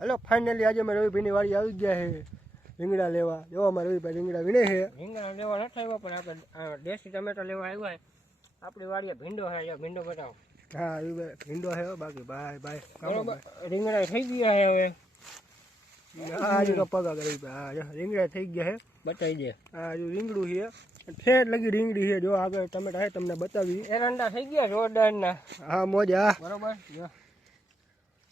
hello finally आज मैं रविभाई वाड़ी आई गया है રીંગણા લેવા જો અમારા રવિભાઈ રીંગણા વીણે છે રીંગણા લેવા નથી આવ્યો પણ આપણે દેશી ટમેટા લેવા આવ્યા છે આપણી વાડીએ ભીંડો છે અહીંયા ભીંડો બતાવો હા રવિભાઈ ભીંડો છે બાકી ભાઈ ભાઈ બરોબર રીંગણા થઈ ગયા છે હવે આજે તો પગા રવિભાઈ હા રીંગણા થઈ ગયા છે બતાવી દે હા જો રીંગણું છે ઠેઠ લગી રીંગણી છે જો આગળ ટમેટા છે તમને બતાવી એરંડા થઈ ગયા જોરદારના હા મોજા બરોબર જો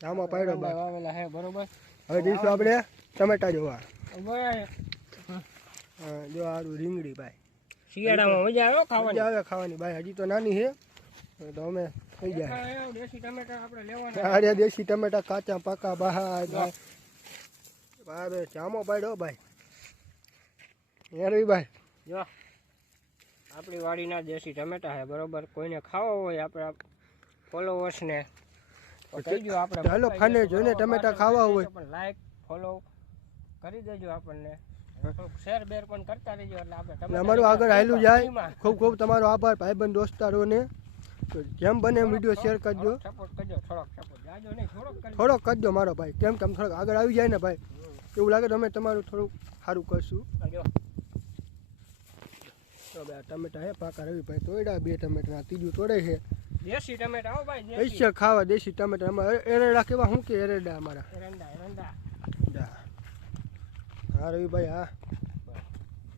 આમાં પાડ્યો બા વાવેલા છે બરોબર હવે જઈશું આપણે ટમેટા જોવા બરાબર હા જો આ રીંગણી ભાઈ શિયાળામાં મજા આવે ખાવાની મજા આવે ખાવાની ભાઈ હજી તો નાની છે તો અમે થઈ જાય દેશી ટમેટા આપણે લેવાના અરે દેશી ટમેટા કાચા પાકા બહાર ભાઈ જામો પાડ્યો ભાઈ ભાઈ જો આપણી વાડીના દેશી ટમેટા છે બરોબર કોઈને ખાવા હોય આપણા ફોલોવર્સને કહીજો આપણે ચાલો ખાને જોઈને ટમેટા ખાવા હોય પણ લાઈક ફોલો કરી દેજો આપણને શેર બેર પણ કરતા રહેજો એટલે આપણે અમારું આગળ હાલ્યું જાય ખૂબ ખૂબ તમારો આભાર ભાઈબંધ દોસ્તારોને જેમ બને એમ વિડીયો શેર કરજો સપોર્ટ કરજો થોડોક સપોર્ટ જાજો નહીં થોડોક કરજો મારો ભાઈ કેમ કેમ થોડોક આગળ આવી જાય ને ભાઈ એવું લાગે તો અમે તમારું થોડુંક સારું કરશું તો ભાઈ ટમેટા હે પાકા રવિભાઈ તોડ્યા બે ટમેટા ત્રીજું તોડે છે દેશી ટમેટા હો ભાઈ પૈસા ખાવા દેશી ટમેટા અમારે એરડા કેવા શું કે એરડા અમારા એરંડા હા રવિભાઈ હા